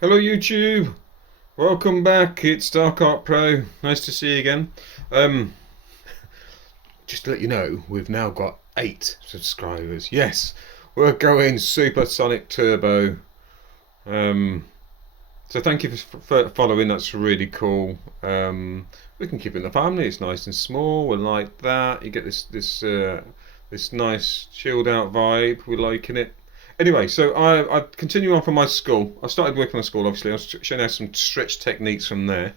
Hello YouTube, welcome back. It's Dark Art Pro. Nice to see you again. Just to let you know, we've now got 8 subscribers. Yes, we're going supersonic turbo. So thank you for following. That's really cool. We can keep it in the family. It's nice and small. We like that. You get this nice chilled out vibe. We're liking it. Anyway, so I continue on from my skull. I started working on skull, obviously. I was showing you some stretch techniques from there.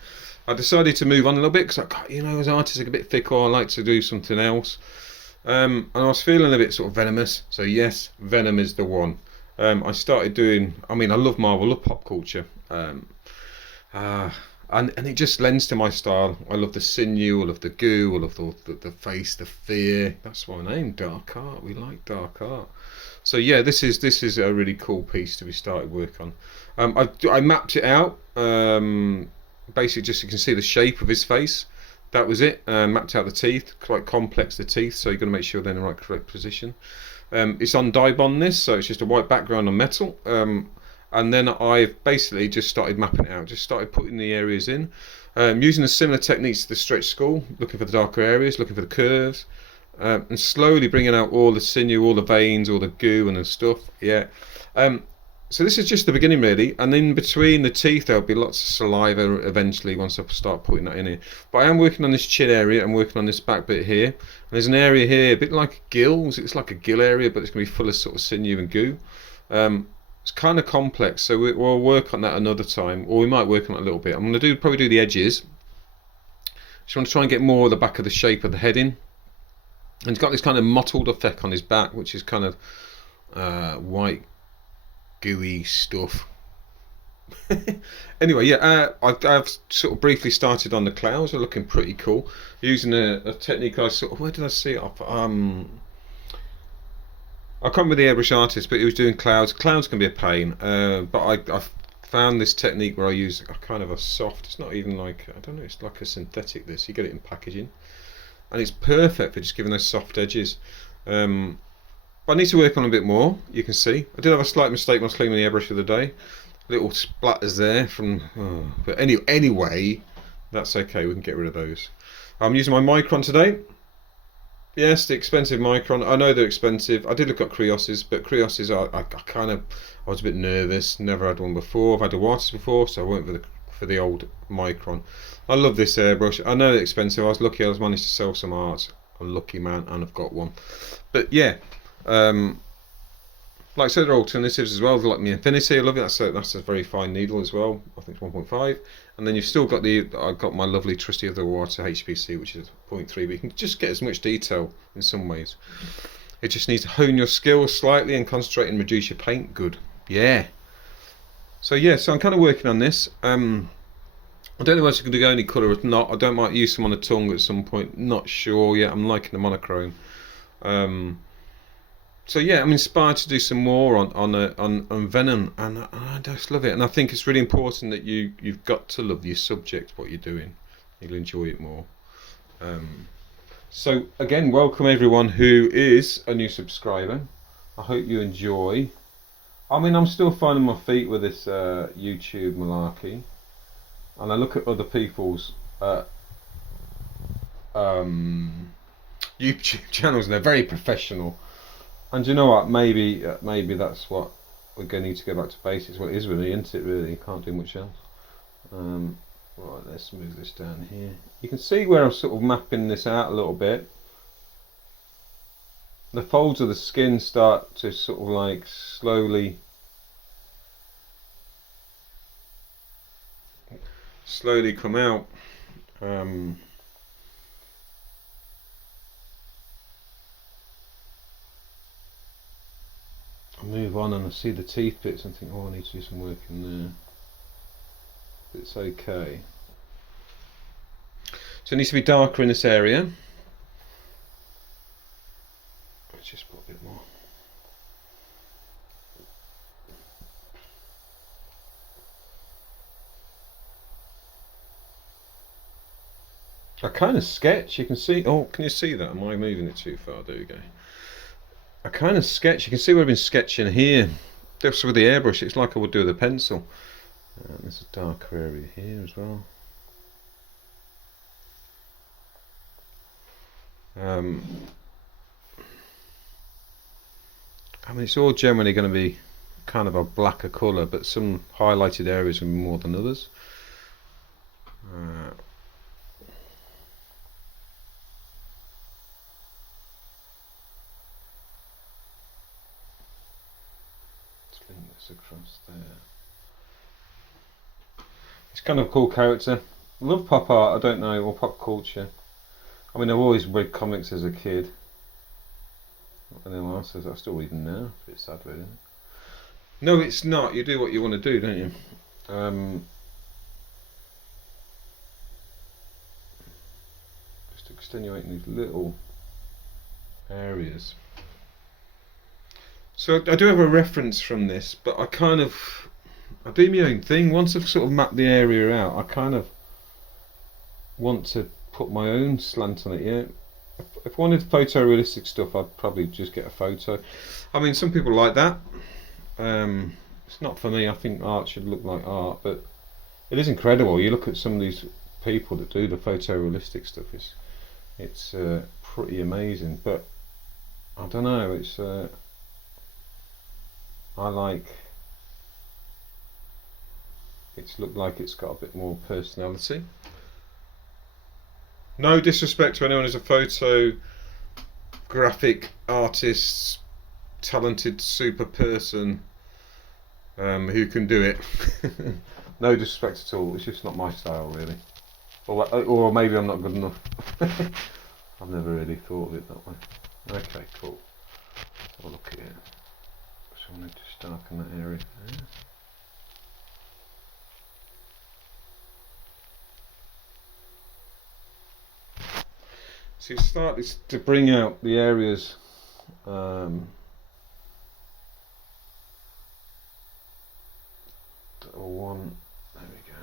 I decided to move on a little bit because, as artists, I get a bit fickle. I like to do something else. And I was feeling a bit sort of venomous. So yes, Venom is the one. I started doing. I love Marvel, I love pop culture. And it just lends to my style. I love the sinew, I love the goo, I love the face, the fear. That's my name, dark art. We like dark art. So yeah, this is a really cool piece to be started work on. I mapped it out. Basically, just so you can see the shape of his face. That was it. Mapped out the teeth, quite complex the teeth, so you've got to make sure they're in the right correct position. It's on die bond this, so it's just a white background on metal. And then I've basically just started mapping it out, just started putting the areas in, using the similar techniques to the stretch skull, looking for the darker areas, looking for the curves, and slowly bringing out all the sinew, all the veins, all the goo and the stuff. Yeah. So this is just the beginning really, and in between the teeth there'll be lots of saliva eventually once I start putting that in here. But I am working on this chin area, I'm working on this back bit here, and there's an area here, a bit like gills, it's like a gill area, but it's going to be full of sort of sinew and goo. It's kind of complex, so we'll work on that another time, or we might work on it a little bit. I'm going to probably do the edges. Just want to try and get more of the back of the shape of the head in. And he's got this kind of mottled effect on his back, which is kind of white, gooey stuff. Anyway, yeah, I've sort of briefly started on the clouds. They're looking pretty cool. Using a technique I sort of, where did I see it off? I can't remember the airbrush artist, but he was doing clouds. Clouds can be a pain, but I've found this technique where I use a kind of a soft, it's not even like, I don't know, it's like a synthetic this, you get it in packaging. And it's perfect for just giving those soft edges. But I need to work on a bit more, you can see. I did have a slight mistake when I was cleaning the airbrush the other day. Little splatters there from, but anyway, that's okay, we can get rid of those. I'm using my Micron today. Yes, the expensive Micron. I know they're expensive. I did look at Krios's, but Krios's, I was a bit nervous. Never had one before. I've had a Waters before, so I went for the old Micron. I love this airbrush. I know they're expensive. I was lucky. I was managed to sell some art. I'm a lucky man, and I've got one. But yeah, like I said, there are alternatives as well. Like the Infinity, I love it. That's a very fine needle as well. I think it's 1.5. And then you've still got I've got my lovely trusty other water HPC, which is 0.3. But you can just get as much detail in some ways. It just needs to hone your skills slightly and concentrate and reduce your paint. Good. Yeah. So yeah, so I'm kind of working on this. I don't know whether it's going to go any colour or not. I don't might use some on the tongue at some point. Not sure yet. I'm liking the monochrome. So yeah, I'm inspired to do some more on Venom, and I just love it. And I think it's really important that you've got to love your subject, what you're doing. You'll enjoy it more. So again, welcome everyone who is a new subscriber. I hope you enjoy. I'm still finding my feet with this YouTube malarkey, and I look at other people's YouTube channels, and they're very professional. And you know what? Maybe that's what we're going to need to go back to basics. Well, it is really, isn't it? Really, you can't do much else. Right, let's move this down here. You can see where I'm sort of mapping this out a little bit. The folds of the skin start to sort of like slowly come out. I move on and I see the teeth bits and think, oh, I need to do some work in there. But it's okay. So it needs to be darker in this area. Let's just put a bit more. I kind of sketch, you can see, oh, can you see that? Am I moving it too far? There we go. I kind of sketch, you can see where I've been sketching here. Just with the airbrush, it's like I would do with a pencil. There's a darker area here as well. I mean, it's all generally going to be kind of a blacker colour, but some highlighted areas will be more than others. Let's link this across there. It's kind of a cool character. I love pop art, I don't know, or pop culture. I mean, I've always read comics as a kid. Anyone else says I still read them now. It's a bit sad, really. Isn't it? No, it's not. You do what you want to do, don't you? Just extenuating these little areas. So I do have a reference from this, but I do my own thing. Once I've sort of mapped the area out, I kind of want to put my own slant on it. Yeah. If I wanted photorealistic stuff, I'd probably just get a photo. I mean, some people like that. It's not for me. I think art should look like art, but it is incredible. You look at some of these people that do the photorealistic stuff. It's pretty amazing. But I don't know. I like. It's looked like it's got a bit more personality. No disrespect to anyone who's a photographic artist, talented super person who can do it. No disrespect at all, it's just not my style really. Or maybe I'm not good enough. I've never really thought of it that way. Okay, cool. Let's have a look at it. So I want to just darken that area there. So you start to bring out the areas that I want. There we go.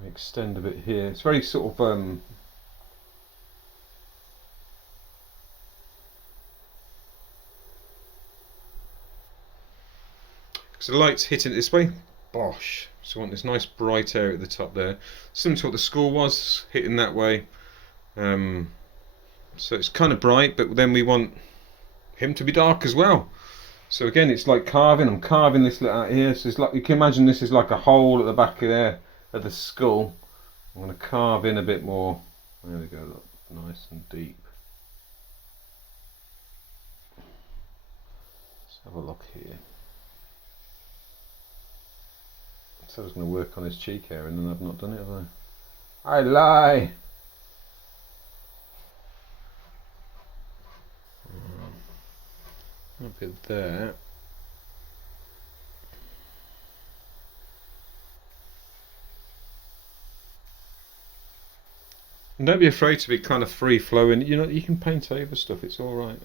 We extend a bit here. It's very sort of because the light's hitting it this way. Bosh. So I want this nice bright area at the top there. Similar to what the school was, hitting that way. So it's kind of bright, but then we want him to be dark as well. So again, it's like carving. I'm carving this little out here. So it's like, you can imagine this is like a hole at the back of there of the skull. I'm going to carve in a bit more. There we go, look, nice and deep. Let's have a look here. So I was going to work on his cheek area, and then I've not done it, have I? I lie! A bit there. And don't be afraid to be kind of free flowing. You know, you can paint over stuff, it's alright.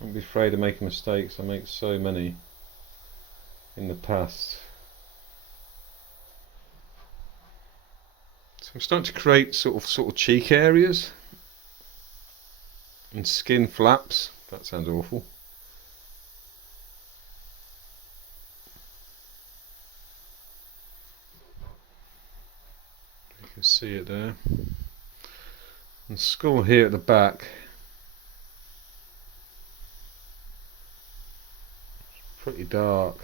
Don't be afraid of making mistakes. I make so many in the past. So I'm starting to create sort of cheek areas and skin flaps. That sounds awful. You can see it there. And skull here at the back. Pretty dark.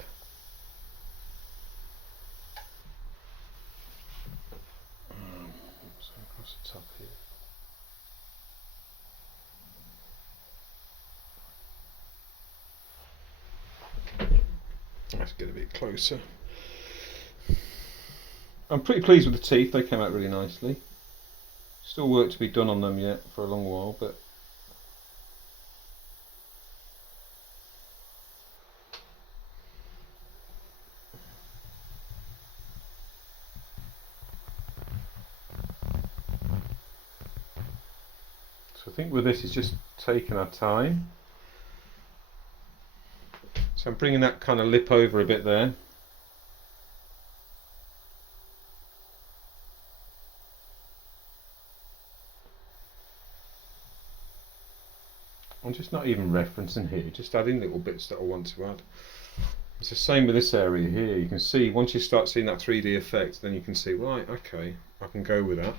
So across the top here. Let's get a bit closer. I'm pretty pleased with the teeth, they came out really nicely. Still work to be done on them yet for a long while, but so I think with this it's just taking our time. So I'm bringing that kind of lip over a bit there. I'm just not even referencing here, just adding little bits that I want to add. It's the same with this area here. You can see once you start seeing that 3D effect, then you can see, right, okay, I can go with that.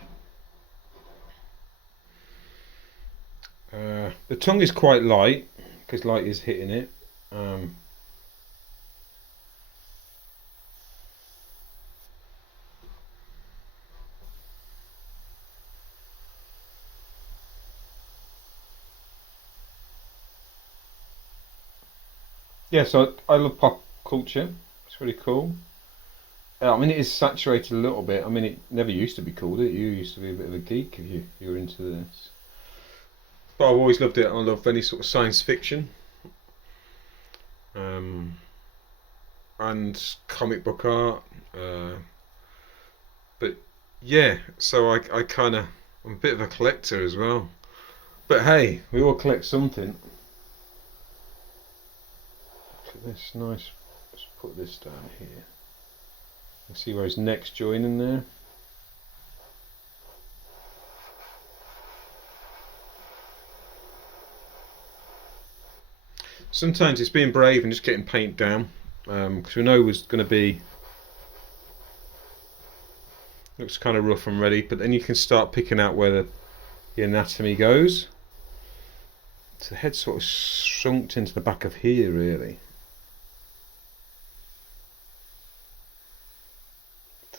The tongue is quite light because light is hitting it. Yeah, so I love pop culture. It's really cool. I mean, it is saturated a little bit. I mean, it never used to be cool, did it? You used to be a bit of a geek if you were into this. But I've always loved it. I love any sort of science fiction. And comic book art. But yeah, so I kind of, I'm a bit of a collector as well. But hey, we all collect something. Look at this, nice. Let's put this down here. You see where his neck's joining there. Sometimes it's being brave and just getting paint down, because we know it was going to be, looks kind of rough and ready, but then you can start picking out where the anatomy goes. So the head sort of shrunk into the back of here, really.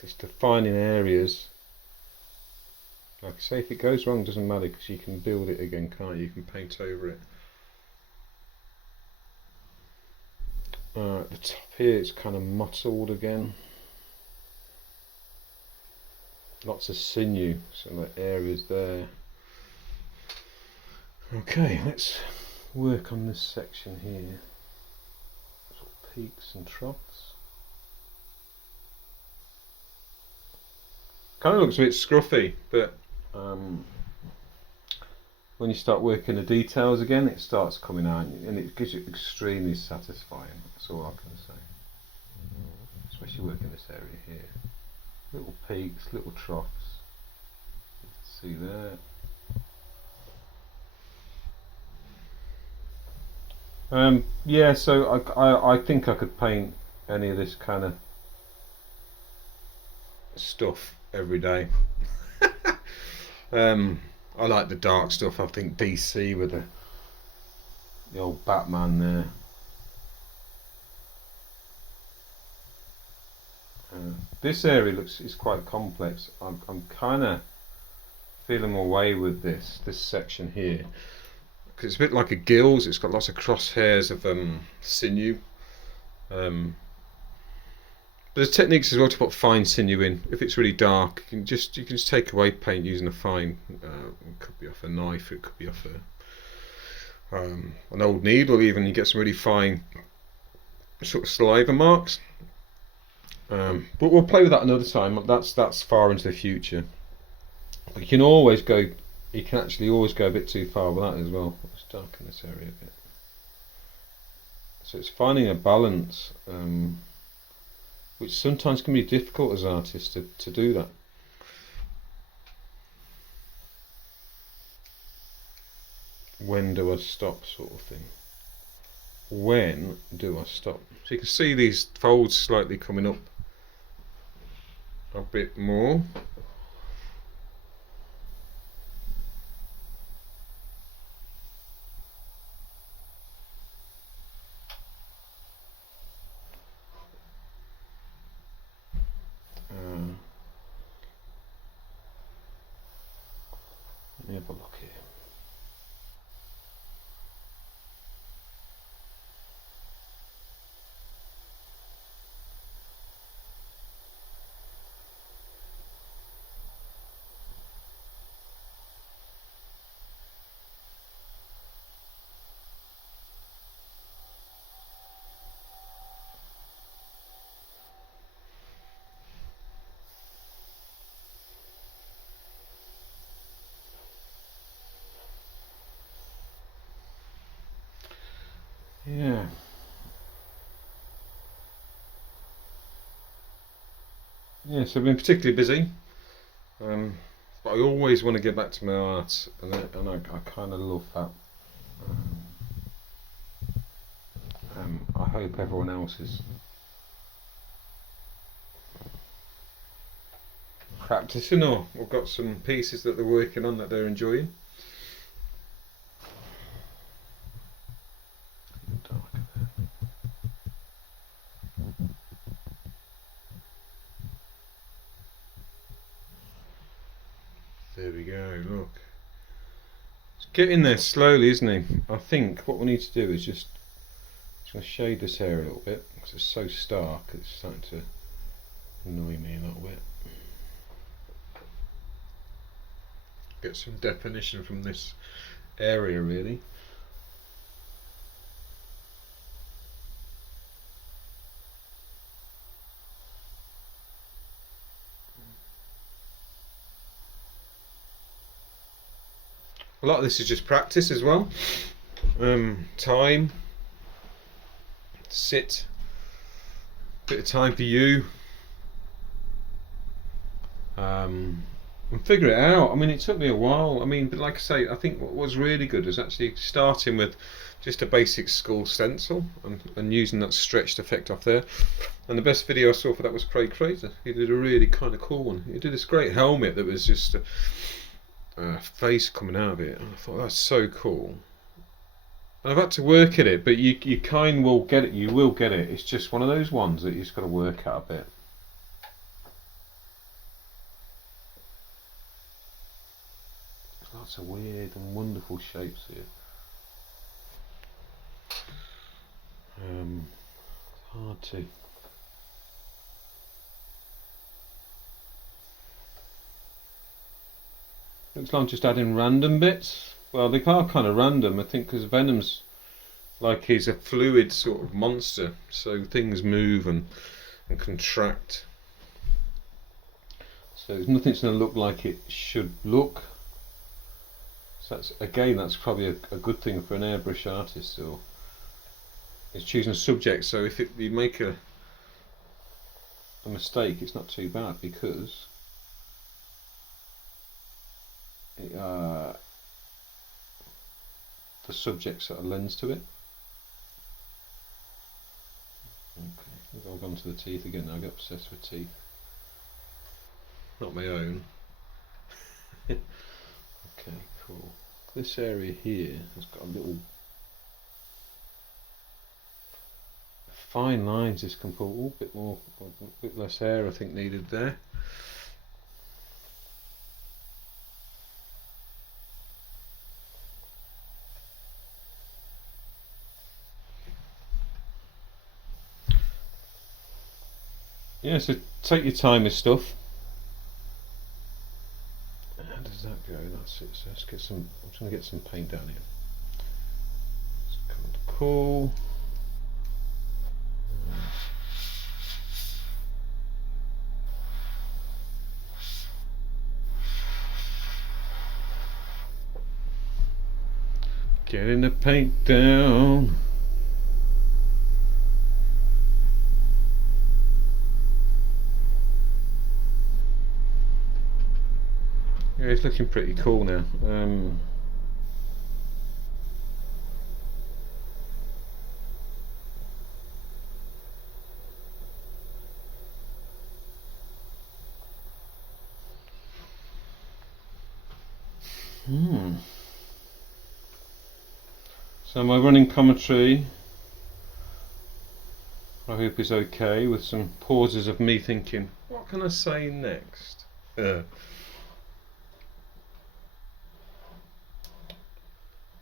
It's defining areas. Like I say, if it goes wrong, it doesn't matter because you can build it again, can't you? You can paint over it. At the top here, it's kind of mottled again. Lots of sinew, so the areas there. Okay, let's work on this section here. Sort of peaks and troughs. Kind of looks a bit scruffy, but when you start working the details again, it starts coming out, and it gives you extremely satisfying. That's all I can say. Especially working this area here. Little peaks, little troughs. You can see there. Yeah, so I think I could paint any of this kind of stuff every day. I like the dark stuff. I think DC with the old Batman there. This area is quite complex. I'm kind of feeling my way with this section here, because it's a bit like a gills. It's got lots of crosshairs of sinew. But there's techniques as well to put fine sinew in. If it's really dark, you can just take away paint using a fine. It could be off a knife. It could be off an old needle. Even you get some really fine sort of saliva marks. But we'll play with that another time. That's far into the future. But you can always go. You can actually always go a bit too far with that as well. Let's darken this area a bit. So it's finding a balance. Which sometimes can be difficult as artists to do that. When do I stop, sort of thing? When do I stop? So you can see these folds slightly coming up a bit more. Let me have a look here. Yeah. Yeah, so I've been particularly busy, but I always want to get back to my art, and I kind of love that. I hope everyone else is practicing or got some pieces that they're working on that they're enjoying. There we go, look. It's getting there slowly, isn't he? I think what we need to do is just going to shade this area a little bit because it's so stark, it's starting to annoy me a little bit. Get some definition from this area, really. A lot of this is just practice as well. Time, sit, bit of time for you, and figure it out. I mean, it took me a while. I mean, but like I say, I think what was really good was actually starting with just a basic school stencil and using that stretched effect off there. And the best video I saw for that was Craig Fraser. He did a really kind of cool one. He did this great helmet that was just a face coming out of it. And I thought, that's so cool. And I've had to work at it, but you kind will get it. You will get it. It's just one of those ones that you just got to work at a bit. Lots of weird and wonderful shapes here. It's hard to. Looks like I'm just adding random bits. Well, they are kind of random, I think, because Venom's like he's a fluid sort of monster, so things move and contract. So nothing's going to look like it should look. So that's probably a good thing for an airbrush artist, or is choosing a subject. So if you make a mistake, it's not too bad because the subject's got a lens to it. Okay, I've gone to the teeth again. I get obsessed with teeth. Not my own. Okay, cool. This area here has got a little fine lines. This can pull a bit less hair I think needed there. Yeah, so take your time with stuff. How does that go? That's it. So let's get some. I'm just going to get some paint down here. It's called cool. Getting the paint down. Yeah, it's looking pretty cool now. So my running commentary, I hope is okay, with some pauses of me thinking, what can I say next?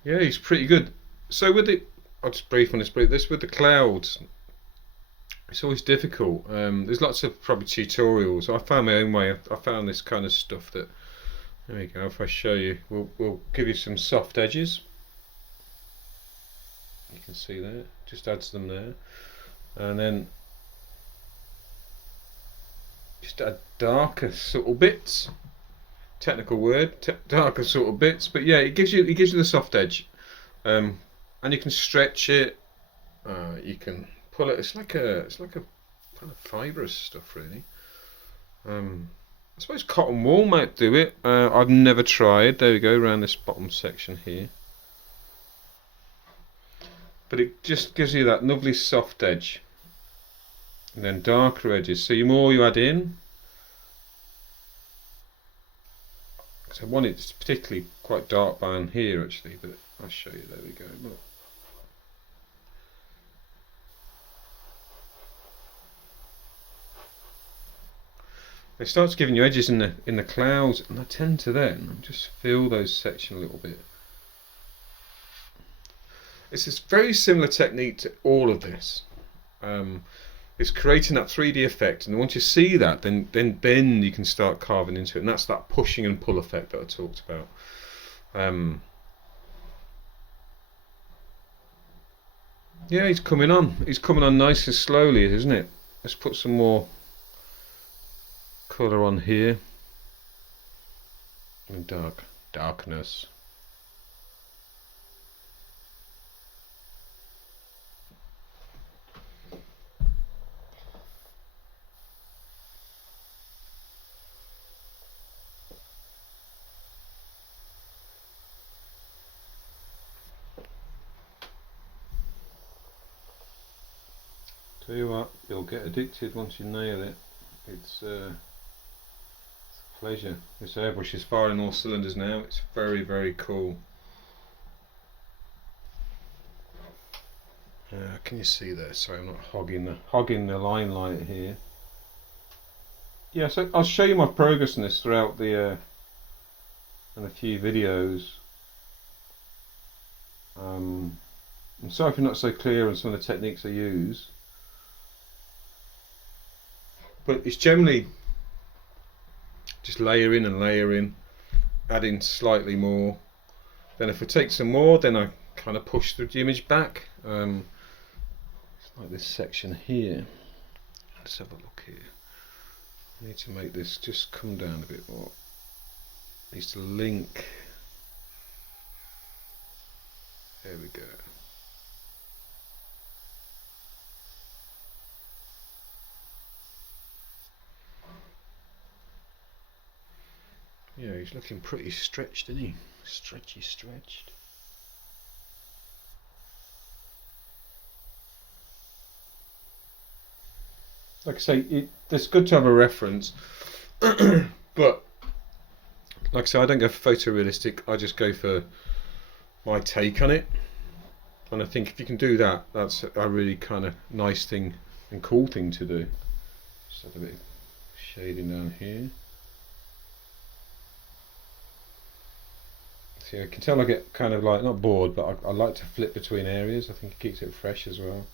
Yeah, he's pretty good. So with it, I'll just brief on this with the clouds, it's always difficult. There's lots of probably tutorials. I found my own way. I found this kind of stuff that, there we go, if I show you, we'll give you some soft edges. You can see there, just adds them there. And then just add darker sort of bits. Technical word, darker sort of bits, but yeah, it gives you the soft edge, and you can stretch it. You can pull it. It's like a kind of fibrous stuff, really. I suppose cotton wool might do it. I've never tried. There we go, around this bottom section here. but it just gives you that lovely soft edge, and then darker edges. So the more you add in, so I want it particularly quite dark down here actually, but I'll show you. There we go. Look. It starts giving you edges in the clouds, and I tend to then just fill those sections a little bit. It's this very similar technique to all of this. It's creating that 3D effect, and once you see that, then you can start carving into it, and that's that pushing and pull effect that I talked about. Yeah, he's coming on. He's coming on nice and slowly, isn't it? Let's put some more colour on here, and darkness. Tell you what, you'll get addicted once you nail it. It's a pleasure. This airbrush is firing all cylinders now. It's very, very cool. Can you see there? Sorry, I'm not hogging the limelight here. Yeah, so I'll show you my progress in this throughout the in a few videos. I'm sorry if you're not so clear on some of the techniques I use, but it's generally just layer in and layer in, adding slightly more. Then if I take some more, then I kind of push the image back. It's like this section here. Let's have a look here. I need to make this just come down a bit more. Needs to link. There we go. Yeah, he's looking pretty stretched, isn't he? Stretched. Like I say, it's good to have a reference, but like I say, I don't go for photorealistic. I just go for my take on it, and I think if you can do that, that's a really kind of nice thing and cool thing to do. Just add a bit of shading down here. See, I can tell I get kind of like, not bored, but I like to flip between areas. I think it keeps it fresh as well.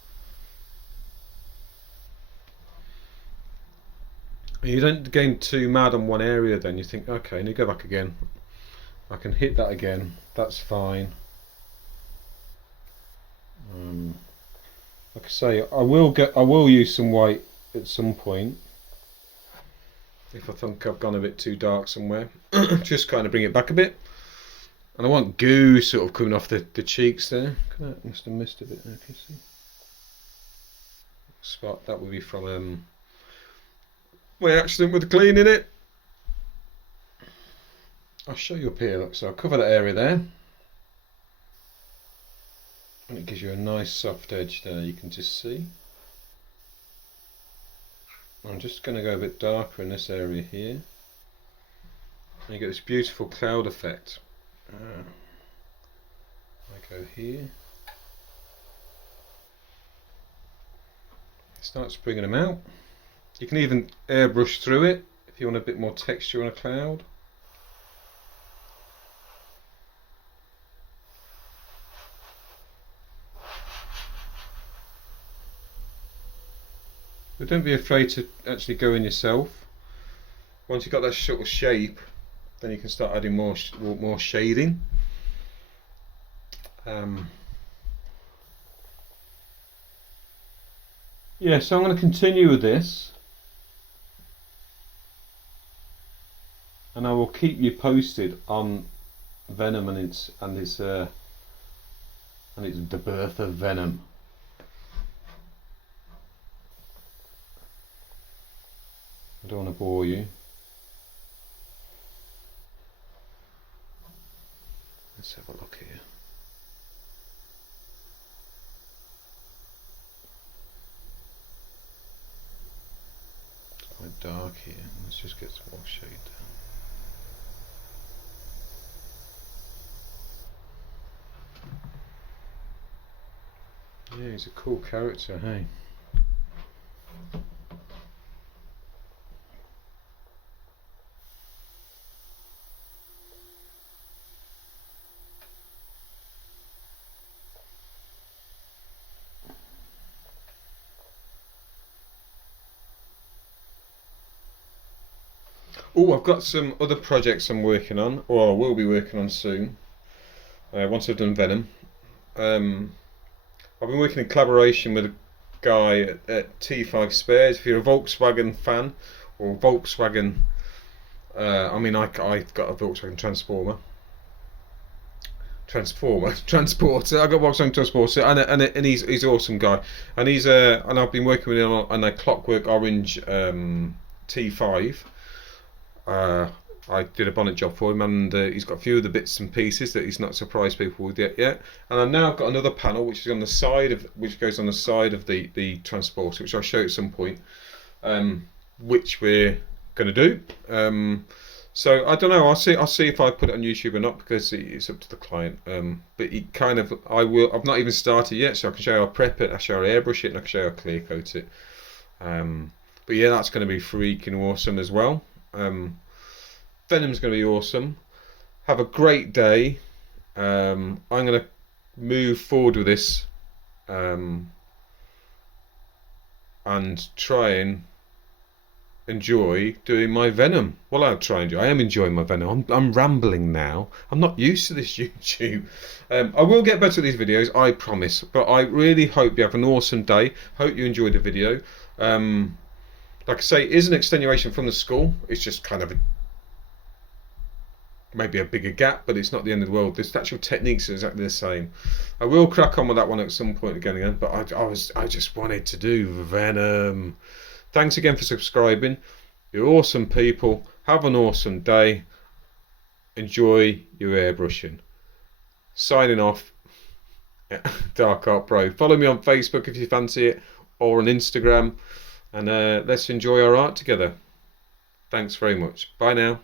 And you don't get too mad on one area then. You think, okay, I need to go back again. I can hit that again. That's fine. Like I say, I will use some white at some point if I think I've gone a bit too dark somewhere. Just kind of bring it back a bit. And I want goo sort of coming off the cheeks there. That must have missed a bit there, can you see? Spot that would be from my accident with cleaning it. I'll show you up here. Look, so I'll cover that area there, and it gives you a nice soft edge there. You can just see. I'm just going to go a bit darker in this area here, and you get this beautiful cloud effect. I go here. It starts bringing them out. You can even airbrush through it if you want a bit more texture on a cloud. But don't be afraid to actually go in yourself. Once you've got that sort of shape, then you can start adding more shading. Yeah, so I'm going to continue with this, and I will keep you posted on Venom and its the birth of Venom. I don't want to bore you. Let's have a look here. dark here. Let's just get some more shade down. Yeah, he's a cool character, hey. Oh, I've got some other projects I'm working on, or I will be working on soon. Once I've done Venom. I've been working in collaboration with a guy at T5 Spares. If you're a Volkswagen fan, or Volkswagen, I mean, I got a Volkswagen transporter. I got Volkswagen transporter, and he's an awesome guy, and and I've been working with him on a Clockwork Orange T5. I did a bonnet job for him, and he's got a few of the bits and pieces that he's not surprised people with yet. And I've now got another panel which is on the side of, which goes on the side of the transporter, which I'll show at some point, which we're going to do. So I don't know. I'll see if I put it on YouTube or not, because it's up to the client. But it kind of, I've not even started yet, so I can show you how I prep it, I show you how I airbrush it, and I can show you how I clear coat it. But yeah, that's going to be freaking awesome as well. Venom's going to be awesome. Have a great day. I'm going to move forward with this and try and enjoy doing my Venom. Well, I'll try and do. I am enjoying my Venom. I'm rambling now. I'm not used to this YouTube. I will get better at these videos, I promise. But I really hope you have an awesome day. Hope you enjoyed the video. Like I say, it is an extenuation from the school. It's just kind of maybe a bigger gap, but it's not the end of the world. The actual techniques are exactly the same. I will crack on with that one at some point again, but I just wanted to do Venom. Thanks again for subscribing. You're awesome people. Have an awesome day. Enjoy your airbrushing. Signing off. Dark Art Pro. Follow me on Facebook if you fancy it, or on Instagram, and let's enjoy our art together. Thanks very much. Bye now.